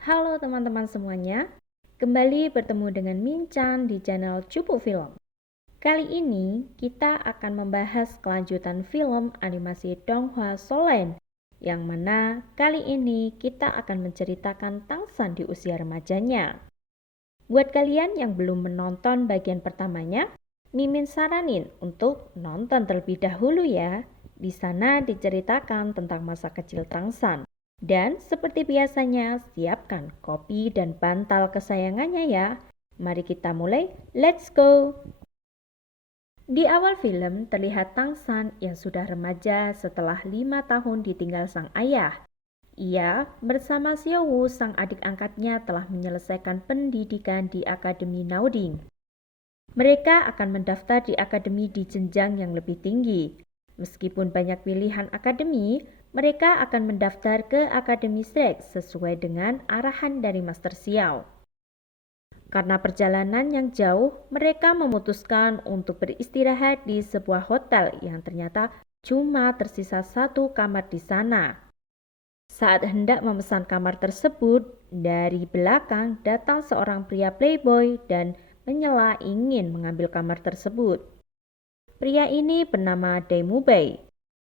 Halo teman-teman semuanya, kembali bertemu dengan Minchan di channel Cupu Film. Kali ini kita akan membahas kelanjutan film animasi Donghua Solen, yang mana kali ini kita akan menceritakan Tangsan di usia remajanya. Buat kalian yang belum menonton bagian pertamanya, Mimin saranin untuk nonton terlebih dahulu ya. Di sana diceritakan tentang masa kecil Tangsan. Dan seperti biasanya, siapkan kopi dan bantal kesayangannya ya. Mari kita mulai, let's go! Di awal film terlihat Tangsan yang sudah remaja setelah 5 tahun ditinggal sang ayah. Ia bersama Xiaowu sang adik angkatnya telah menyelesaikan pendidikan di Akademi Naoding. Mereka akan mendaftar di akademi di jenjang yang lebih tinggi. Meskipun banyak pilihan akademi, mereka akan mendaftar ke Akademi Shrek sesuai dengan arahan dari Master Xiao. Karena perjalanan yang jauh, mereka memutuskan untuk beristirahat di sebuah hotel yang ternyata cuma tersisa satu kamar di sana. Saat hendak memesan kamar tersebut, dari belakang datang seorang pria playboy dan menyela ingin mengambil kamar tersebut. Pria ini bernama Dai Mubei.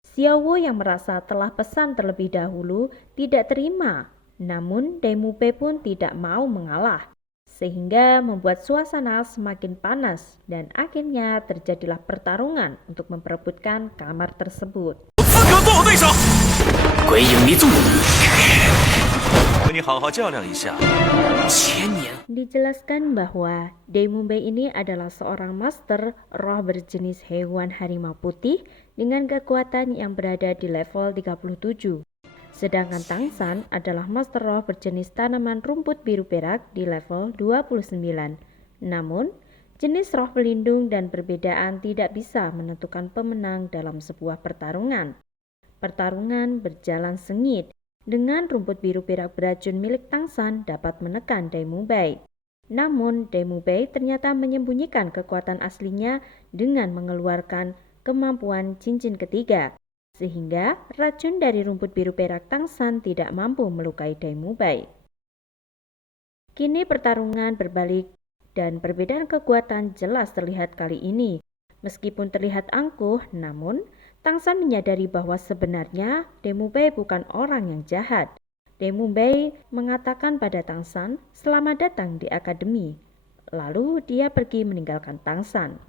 Xiaowu yang merasa telah pesan terlebih dahulu tidak terima, namun Dai Mubei pun tidak mau mengalah, sehingga membuat suasana semakin panas dan akhirnya terjadilah pertarungan untuk memperebutkan kamar tersebut. 鬼影离纵，和你好好较量一下。千年 Dijelaskan bahwa Dai Mubei ini adalah seorang master roh berjenis hewan harimau putih dengan kekuatan yang berada di level 37. Sedangkan Tangsan adalah master roh berjenis tanaman rumput biru perak di level 29. Namun, jenis roh pelindung dan perbedaan tidak bisa menentukan pemenang dalam sebuah pertarungan. Pertarungan berjalan sengit, dengan rumput biru perak beracun milik Tangsan dapat menekan Dai Mubei. Namun, Dai Mubei ternyata menyembunyikan kekuatan aslinya dengan mengeluarkan kemampuan cincin ketiga, sehingga racun dari rumput biru perak Tangsan tidak mampu melukai Dai Mubei. Kini pertarungan berbalik dan perbedaan kekuatan jelas terlihat kali ini. Meskipun terlihat angkuh, namun Tangsan menyadari bahwa sebenarnya Dai Mubei bukan orang yang jahat. Dai Mubei mengatakan pada Tangsan selamat datang di akademi. Lalu dia pergi meninggalkan Tangsan.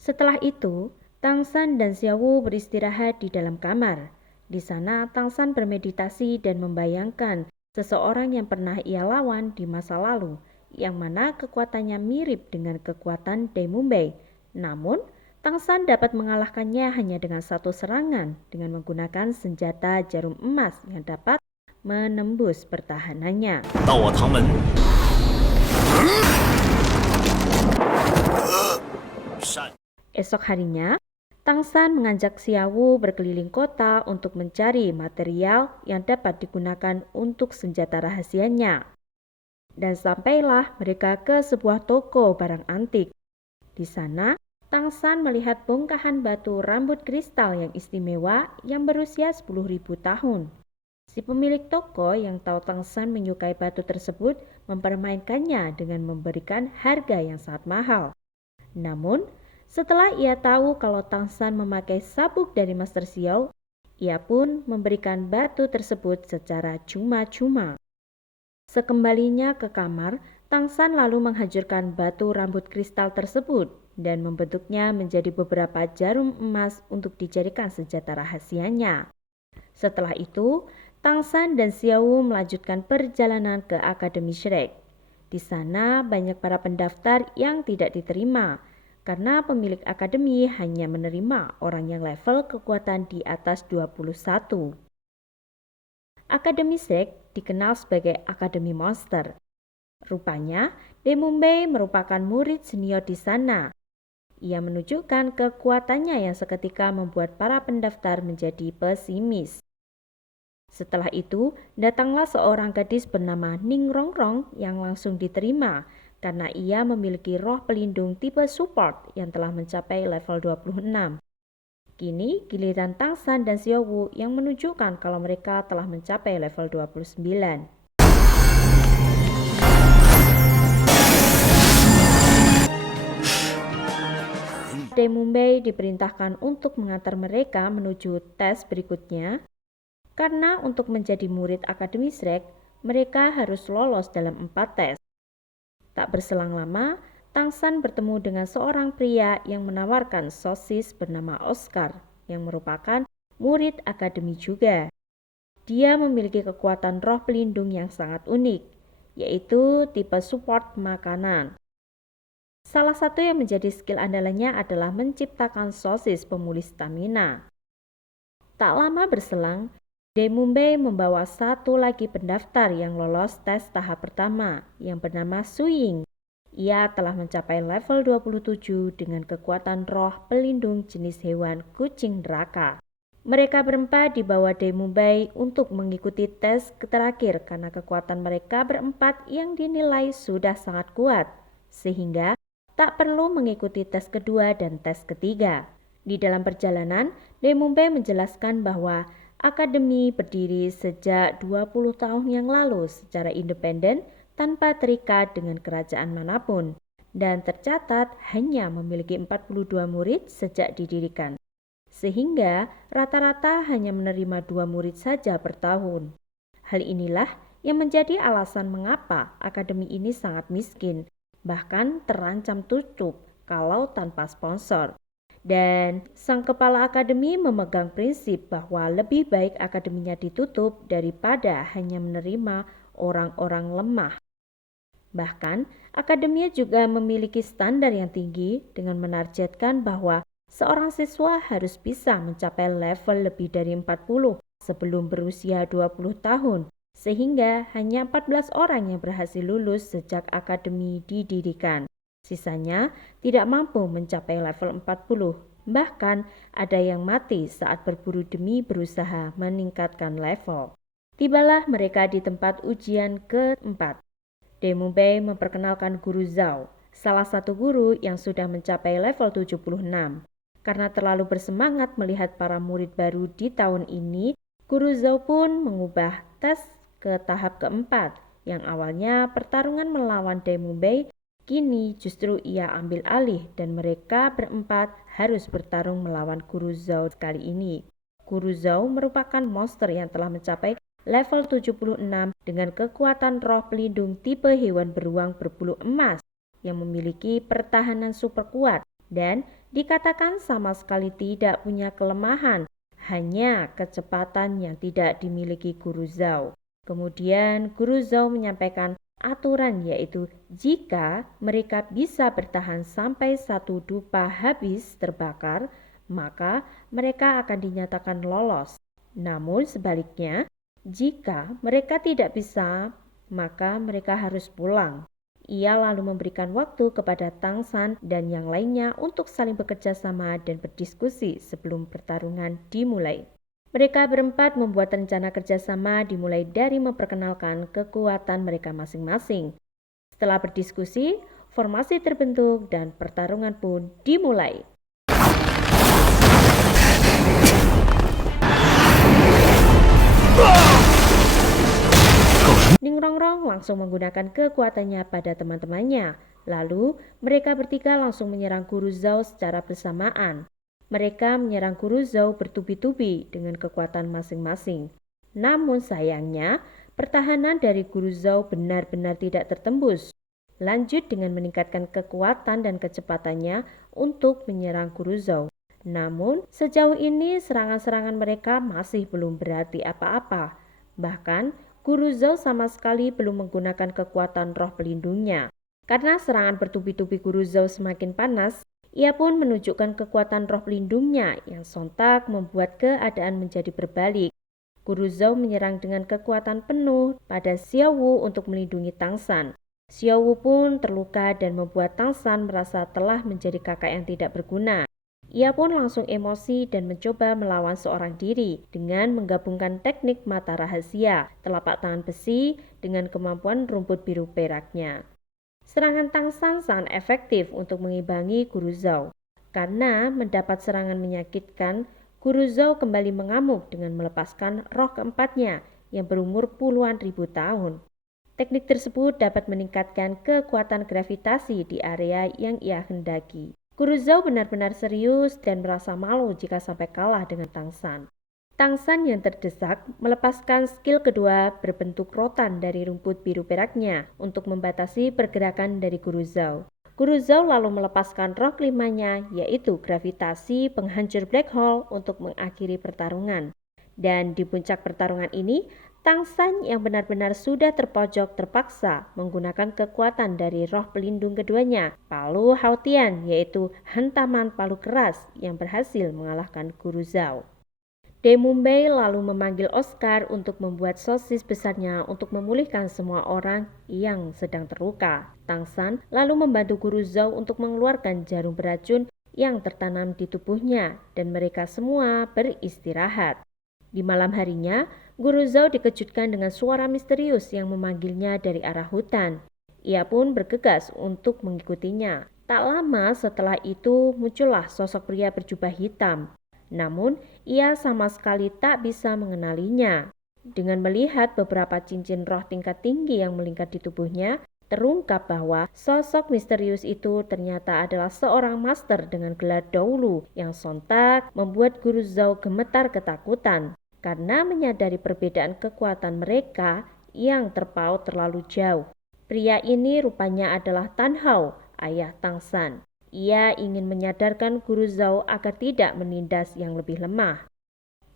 Setelah itu, Tangsan dan Xiaowu beristirahat di dalam kamar. Di sana Tangsan bermeditasi dan membayangkan seseorang yang pernah ia lawan di masa lalu, yang mana kekuatannya mirip dengan kekuatan Dai Mubei. Namun, Tangsan dapat mengalahkannya hanya dengan satu serangan dengan menggunakan senjata jarum emas yang dapat menembus pertahanannya. 到我唐门，善 Esok harinya, Tangsan mengajak Xiaowu berkeliling kota untuk mencari material yang dapat digunakan untuk senjata rahasianya. Dan sampailah mereka ke sebuah toko barang antik. Di sana, Tangsan melihat bongkahan batu rambut kristal yang istimewa yang berusia 10.000 tahun. Si pemilik toko yang tahu Tangsan menyukai batu tersebut mempermainkannya dengan memberikan harga yang sangat mahal. Namun, setelah ia tahu kalau Tangsan memakai sabuk dari Master Xiao, ia pun memberikan batu tersebut secara cuma-cuma. Sekembalinya ke kamar, Tangsan lalu menghancurkan batu rambut kristal tersebut dan membentuknya menjadi beberapa jarum emas untuk dijadikan senjata rahasianya. Setelah itu, Tangsan dan Xiaowu melanjutkan perjalanan ke Akademi Shrek. Di sana banyak para pendaftar yang tidak diterima karena pemilik akademi hanya menerima orang yang level kekuatan di atas 21. Akademi Shrek dikenal sebagai Akademi Monster. Rupanya, Dai Mubei merupakan murid senior di sana. Ia menunjukkan kekuatannya yang seketika membuat para pendaftar menjadi pesimis. Setelah itu, datanglah seorang gadis bernama Ning Rongrong yang langsung diterima karena ia memiliki roh pelindung tipe support yang telah mencapai level 26. Kini giliran Tang San dan Xiao Wu yang menunjukkan kalau mereka telah mencapai level 29. Dai Mumbei diperintahkan untuk mengantar mereka menuju tes berikutnya karena untuk menjadi murid Akademi Shrek, mereka harus lolos dalam 4 tes. Tak berselang lama, Tang San bertemu dengan seorang pria yang menawarkan sosis bernama Oscar, yang merupakan murid akademi juga. Dia memiliki kekuatan roh pelindung yang sangat unik, yaitu tipe support makanan. Salah satu yang menjadi skill andalannya adalah menciptakan sosis pemulih stamina. Tak lama berselang, Dai Mumbei membawa satu lagi pendaftar yang lolos tes tahap pertama, yang bernama Su Ying. Ia telah mencapai level 27 dengan kekuatan roh pelindung jenis hewan kucing neraka. Mereka berempat dibawa Dai Mumbei untuk mengikuti tes terakhir karena kekuatan mereka berempat yang dinilai sudah sangat kuat, sehingga tak perlu mengikuti tes kedua dan tes ketiga. Di dalam perjalanan, Dai Mumbei menjelaskan bahwa akademi berdiri sejak 20 tahun yang lalu secara independen tanpa terikat dengan kerajaan manapun, dan tercatat hanya memiliki 42 murid sejak didirikan, sehingga rata-rata hanya menerima 2 murid saja per tahun. Hal inilah yang menjadi alasan mengapa akademi ini sangat miskin, bahkan terancam tutup kalau tanpa sponsor. Dan sang kepala akademi memegang prinsip bahwa lebih baik akademinya ditutup daripada hanya menerima orang-orang lemah. Bahkan, akademia juga memiliki standar yang tinggi dengan menargetkan bahwa seorang siswa harus bisa mencapai level lebih dari 40 sebelum berusia 20 tahun, sehingga hanya 14 orang yang berhasil lulus sejak akademi didirikan. Sisanya tidak mampu mencapai level 40. Bahkan ada yang mati saat berburu demi berusaha meningkatkan level. Tibalah mereka di tempat ujian keempat. Dai Mumbei memperkenalkan Guru Zhao, salah satu guru yang sudah mencapai level 76. Karena terlalu bersemangat melihat para murid baru di tahun ini, Guru Zhao pun mengubah tes ke tahap keempat, yang awalnya pertarungan melawan Dai Mumbei, kini justru ia ambil alih dan mereka berempat harus bertarung melawan Guru Zhao kali ini. Guru Zhao merupakan monster yang telah mencapai level 76 dengan kekuatan roh pelindung tipe hewan beruang berbulu emas yang memiliki pertahanan super kuat dan dikatakan sama sekali tidak punya kelemahan, hanya kecepatan yang tidak dimiliki Guru Zhao. Kemudian Guru Zhao menyampaikan aturan, yaitu jika mereka bisa bertahan sampai satu dupa habis terbakar, maka mereka akan dinyatakan lolos. Namun sebaliknya, jika mereka tidak bisa, maka mereka harus pulang. Ia lalu memberikan waktu kepada Tang San dan yang lainnya untuk saling bekerja sama dan berdiskusi sebelum pertarungan dimulai. Mereka berempat membuat rencana kerjasama dimulai dari memperkenalkan kekuatan mereka masing-masing. Setelah berdiskusi, formasi terbentuk dan pertarungan pun dimulai. Ning Rongrong langsung menggunakan kekuatannya pada teman-temannya. Lalu, mereka bertiga langsung menyerang Guru Zhao secara bersamaan. Mereka menyerang Guru Zhao bertubi-tubi dengan kekuatan masing-masing. Namun sayangnya, pertahanan dari Guru Zhao benar-benar tidak tertembus. Lanjut dengan meningkatkan kekuatan dan kecepatannya untuk menyerang Guru Zhao. Namun, sejauh ini serangan-serangan mereka masih belum berarti apa-apa. Bahkan, Guru Zhao sama sekali belum menggunakan kekuatan roh pelindungnya. Karena serangan bertubi-tubi Guru Zhao semakin panas, ia pun menunjukkan kekuatan roh pelindungnya yang sontak membuat keadaan menjadi berbalik. Guru Zhao menyerang dengan kekuatan penuh pada Xiao Wu untuk melindungi Tang San. Xiao Wu pun terluka dan membuat Tang San merasa telah menjadi kakak yang tidak berguna. Ia pun langsung emosi dan mencoba melawan seorang diri dengan menggabungkan teknik mata rahasia, telapak tangan besi dengan kemampuan rumput biru peraknya. Serangan Tang San sangat efektif untuk mengimbangi Guru Zhao. Karena mendapat serangan menyakitkan, Guru Zhou kembali mengamuk dengan melepaskan roh keempatnya yang berumur puluhan ribu tahun. Teknik tersebut dapat meningkatkan kekuatan gravitasi di area yang ia hendaki. Guru Zhou benar-benar serius dan merasa malu jika sampai kalah dengan Tang San. Tang San yang terdesak melepaskan skill kedua berbentuk rotan dari rumput biru peraknya untuk membatasi pergerakan dari Guru Zhou. Guru Zhou lalu melepaskan roh kelimanya, yaitu gravitasi penghancur black hole untuk mengakhiri pertarungan. Dan di puncak pertarungan ini, Tang San yang benar-benar sudah terpojok terpaksa menggunakan kekuatan dari roh pelindung keduanya, Palu Haotian, yaitu hantaman palu keras yang berhasil mengalahkan Guru Zhou. De Mumbai lalu memanggil Oscar untuk membuat sosis besarnya untuk memulihkan semua orang yang sedang terluka. Tang San lalu membantu Guru Zhou untuk mengeluarkan jarum beracun yang tertanam di tubuhnya dan mereka semua beristirahat. Di malam harinya, Guru Zhou dikejutkan dengan suara misterius yang memanggilnya dari arah hutan. Ia pun bergegas untuk mengikutinya. Tak lama setelah itu muncullah sosok pria berjubah hitam. Namun, ia sama sekali tak bisa mengenalinya. Dengan melihat beberapa cincin roh tingkat tinggi yang melingkar di tubuhnya, terungkap bahwa sosok misterius itu ternyata adalah seorang master dengan gelar Doulu yang sontak membuat Guru Zhou gemetar ketakutan karena menyadari perbedaan kekuatan mereka yang terpaut terlalu jauh. Pria ini rupanya adalah Tan Hao, ayah Tang San. Ia ingin menyadarkan Guru Zhou agar tidak menindas yang lebih lemah.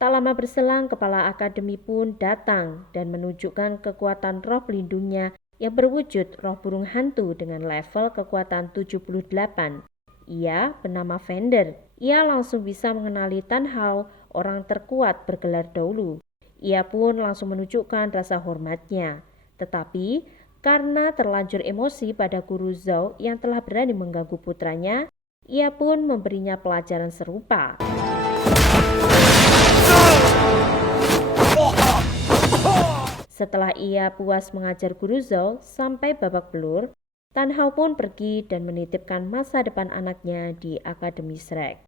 Tak lama berselang, kepala akademi pun datang dan menunjukkan kekuatan roh pelindungnya yang berwujud roh burung hantu dengan level kekuatan 78. Ia bernama Fender. Ia langsung bisa mengenali Tan Hao, orang terkuat bergelar Doulu. Ia pun langsung menunjukkan rasa hormatnya. Tetapi karena terlanjur emosi pada Guru Zhou yang telah berani mengganggu putranya, ia pun memberinya pelajaran serupa. Setelah ia puas mengajar Guru Zhou sampai babak belur, Tan Hao pun pergi dan menitipkan masa depan anaknya di Akademi Shrek.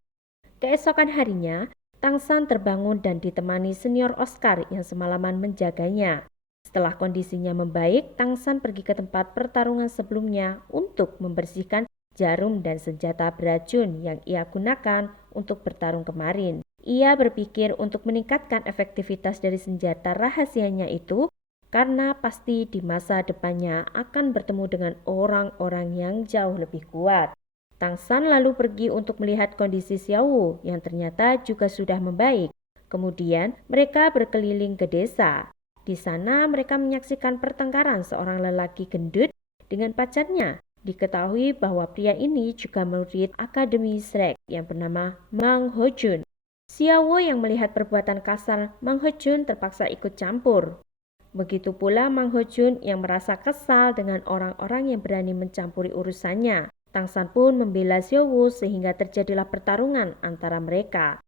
Keesokan harinya, Tang San terbangun dan ditemani senior Oscar yang semalaman menjaganya. Setelah kondisinya membaik, Tang San pergi ke tempat pertarungan sebelumnya untuk membersihkan jarum dan senjata beracun yang ia gunakan untuk bertarung kemarin. Ia berpikir untuk meningkatkan efektivitas dari senjata rahasianya itu karena pasti di masa depannya akan bertemu dengan orang-orang yang jauh lebih kuat. Tang San lalu pergi untuk melihat kondisi Xiao Wu yang ternyata juga sudah membaik. Kemudian mereka berkeliling ke desa. Di sana mereka menyaksikan pertengkaran seorang lelaki gendut dengan pacarnya. Diketahui bahwa pria ini juga murid Akademi Shrek yang bernama Mang Ho Jun. Xiao Wu yang melihat perbuatan kasar Mang Ho Jun terpaksa ikut campur. Begitu pula Mang Ho Jun yang merasa kesal dengan orang-orang yang berani mencampuri urusannya. Tang San pun membela Xiao Wu sehingga terjadilah pertarungan antara mereka.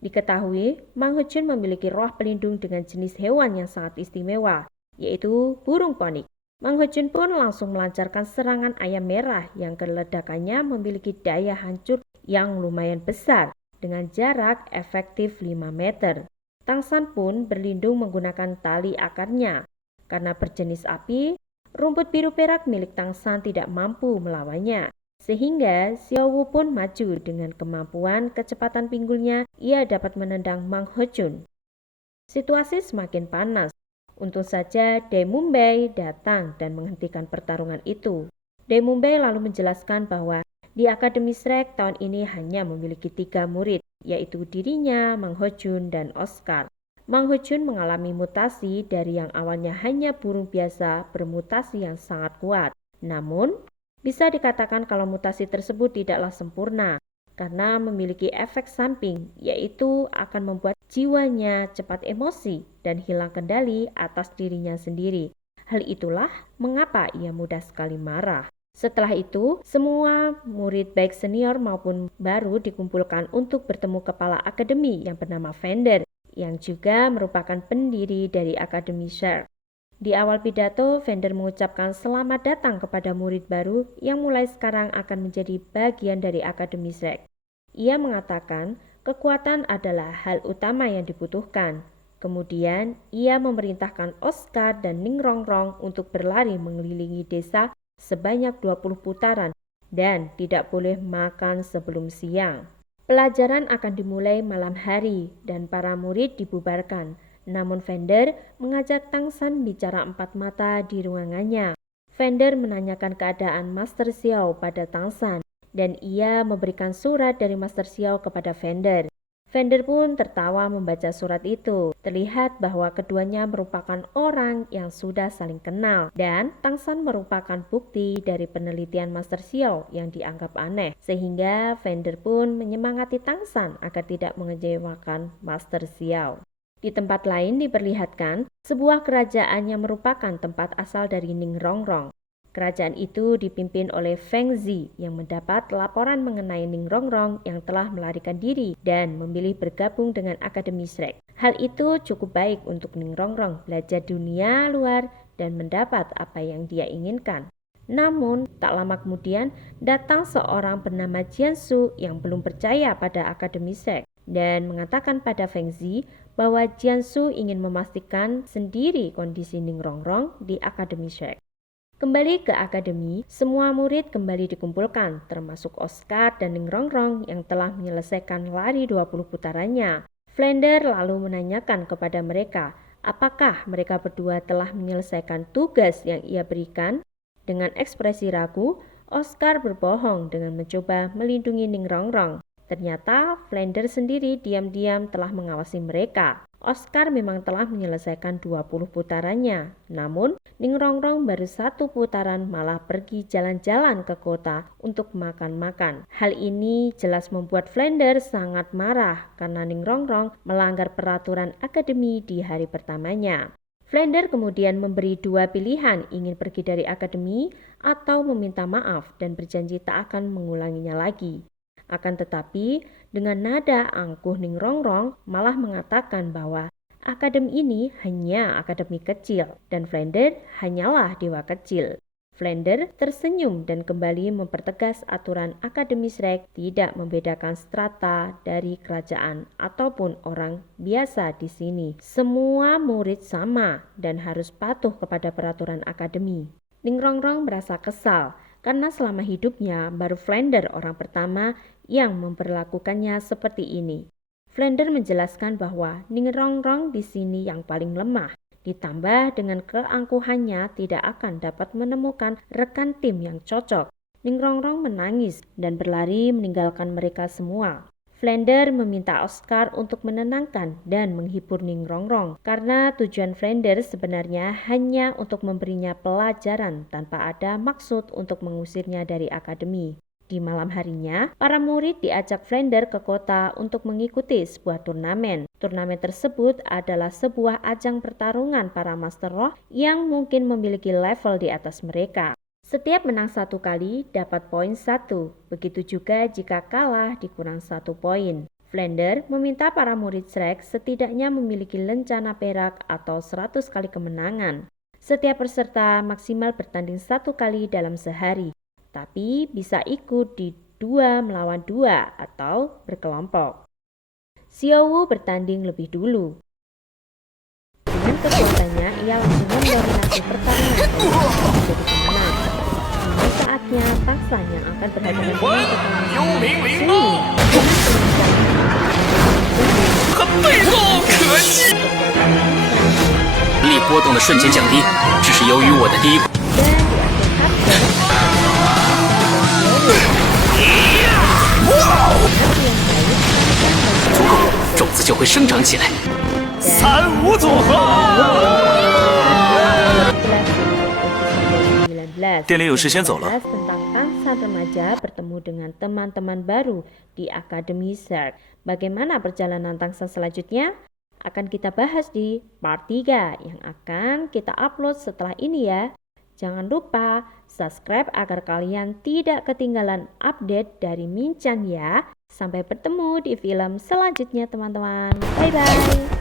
Diketahui, Mang Ho Jun memiliki roh pelindung dengan jenis hewan yang sangat istimewa, yaitu burung ponik. Mang Ho Jun pun langsung melancarkan serangan ayam merah yang keledakannya memiliki daya hancur yang lumayan besar dengan jarak efektif 5 meter. Tang San pun berlindung menggunakan tali akarnya. Karena berjenis api, rumput biru perak milik Tang San tidak mampu melawannya. Sehingga Xiao Wu pun maju dengan kemampuan kecepatan pinggulnya, ia dapat menendang Mang Ho Jun. Situasi semakin panas. Untung saja De Mumbai datang dan menghentikan pertarungan itu. De Mumbai lalu menjelaskan bahwa di Akademi Shrek tahun ini hanya memiliki 3 murid, yaitu dirinya, Mang Ho Jun, dan Oscar. Mang Ho Jun mengalami mutasi dari yang awalnya hanya burung biasa bermutasi yang sangat kuat. Namun, bisa dikatakan kalau mutasi tersebut tidaklah sempurna karena memiliki efek samping, yaitu akan membuat jiwanya cepat emosi dan hilang kendali atas dirinya sendiri. Hal itulah mengapa ia mudah sekali marah. Setelah itu, semua murid baik senior maupun baru dikumpulkan untuk bertemu kepala akademi yang bernama Fender, yang juga merupakan pendiri dari Akademi Shrek. Di awal pidato, Vander mengucapkan selamat datang kepada murid baru yang mulai sekarang akan menjadi bagian dari Akademi Shrek. Ia mengatakan kekuatan adalah hal utama yang dibutuhkan. Kemudian, ia memerintahkan Oscar dan Ningrongrong untuk berlari mengelilingi desa sebanyak 20 putaran dan tidak boleh makan sebelum siang. Pelajaran akan dimulai malam hari dan para murid dibubarkan. Namun Vander mengajak Tangsan bicara empat mata di ruangannya. Vander menanyakan keadaan Master Xiao pada Tangsan dan ia memberikan surat dari Master Xiao kepada Vander. Vander pun tertawa membaca surat itu. Terlihat bahwa keduanya merupakan orang yang sudah saling kenal dan Tangsan merupakan bukti dari penelitian Master Xiao yang dianggap aneh. Sehingga Vander pun menyemangati Tangsan agar tidak mengecewakan Master Xiao. Di tempat lain diperlihatkan sebuah kerajaan yang merupakan tempat asal dari Ningrongrong. Kerajaan itu dipimpin oleh Feng Zi yang mendapat laporan mengenai Ningrongrong yang telah melarikan diri dan memilih bergabung dengan Akademi Shrek. Hal itu cukup baik untuk Ningrongrong belajar dunia luar dan mendapat apa yang dia inginkan. Namun, tak lama kemudian datang seorang bernama Jiansu yang belum percaya pada Akademi Shrek dan mengatakan pada Feng Zi bahwa Jiansu ingin memastikan sendiri kondisi Ningrongrong di Akademi Shrek. Kembali ke akademi, semua murid kembali dikumpulkan, termasuk Oscar dan Ningrongrong yang telah menyelesaikan lari 20 putarannya. Vander lalu menanyakan kepada mereka, apakah mereka berdua telah menyelesaikan tugas yang ia berikan? Dengan ekspresi ragu, Oscar berbohong dengan mencoba melindungi Ningrongrong. Ternyata Vander sendiri diam-diam telah mengawasi mereka. Oscar memang telah menyelesaikan 20 putarannya. Namun, Ningrongrong baru 1 putaran malah pergi jalan-jalan ke kota untuk makan-makan. Hal ini jelas membuat Vander sangat marah karena Ningrongrong melanggar peraturan akademi di hari pertamanya. Vander kemudian memberi 2 pilihan, ingin pergi dari akademi atau meminta maaf dan berjanji tak akan mengulanginya lagi. Akan tetapi, dengan nada angkuh Ningrongrong malah mengatakan bahwa akademi ini hanya akademi kecil dan Vander hanyalah dewa kecil. Vander tersenyum dan kembali mempertegas aturan Akademi Shrek tidak membedakan strata dari kerajaan ataupun orang biasa di sini. Semua murid sama dan harus patuh kepada peraturan akademi. Ningrongrong merasa kesal karena selama hidupnya baru Vander orang pertama yang memperlakukannya seperti ini. Vander menjelaskan bahwa Ningrongrong di sini yang paling lemah. Ditambah dengan keangkuhannya tidak akan dapat menemukan rekan tim yang cocok. Ningrongrong menangis dan berlari meninggalkan mereka semua. Vander meminta Oscar untuk menenangkan dan menghibur Ningrongrong karena tujuan Vander sebenarnya hanya untuk memberinya pelajaran tanpa ada maksud untuk mengusirnya dari akademi. Di malam harinya, para murid diajak Vander ke kota untuk mengikuti sebuah turnamen. Turnamen tersebut adalah sebuah ajang pertarungan para Master Roh yang mungkin memiliki level di atas mereka. Setiap menang 1 kali dapat poin 1, begitu juga jika kalah dikurang 1 poin. Vander meminta para murid Shrek setidaknya memiliki lencana perak atau 100 kali kemenangan. Setiap peserta maksimal bertanding 1 kali dalam sehari, tapi bisa ikut di 2 melawan 2 atau berkelompok. Xiaowu bertanding lebih dulu. Dengan kekuatannya, ia langsung mendominasi pertarungan dan menjadi pemenang. Ini saatnya Tangsan yang akan berhadapan dengan kemenangan. 很被动可惜。力波动的瞬间降低，只是由于我的第一。 足够，种子就会生长起来。3-5组合。店里有事先走了。 tentang Tangsan remaja bertemu dengan teman-teman baru di Akademi Shrek. Bagaimana perjalanan Tangsan selanjutnya? Akan kita bahas di part 3 yang akan kita upload setelah ini ya. Jangan lupa subscribe agar kalian tidak ketinggalan update dari Minchan ya. Sampai bertemu di film selanjutnya teman-teman. Bye-bye.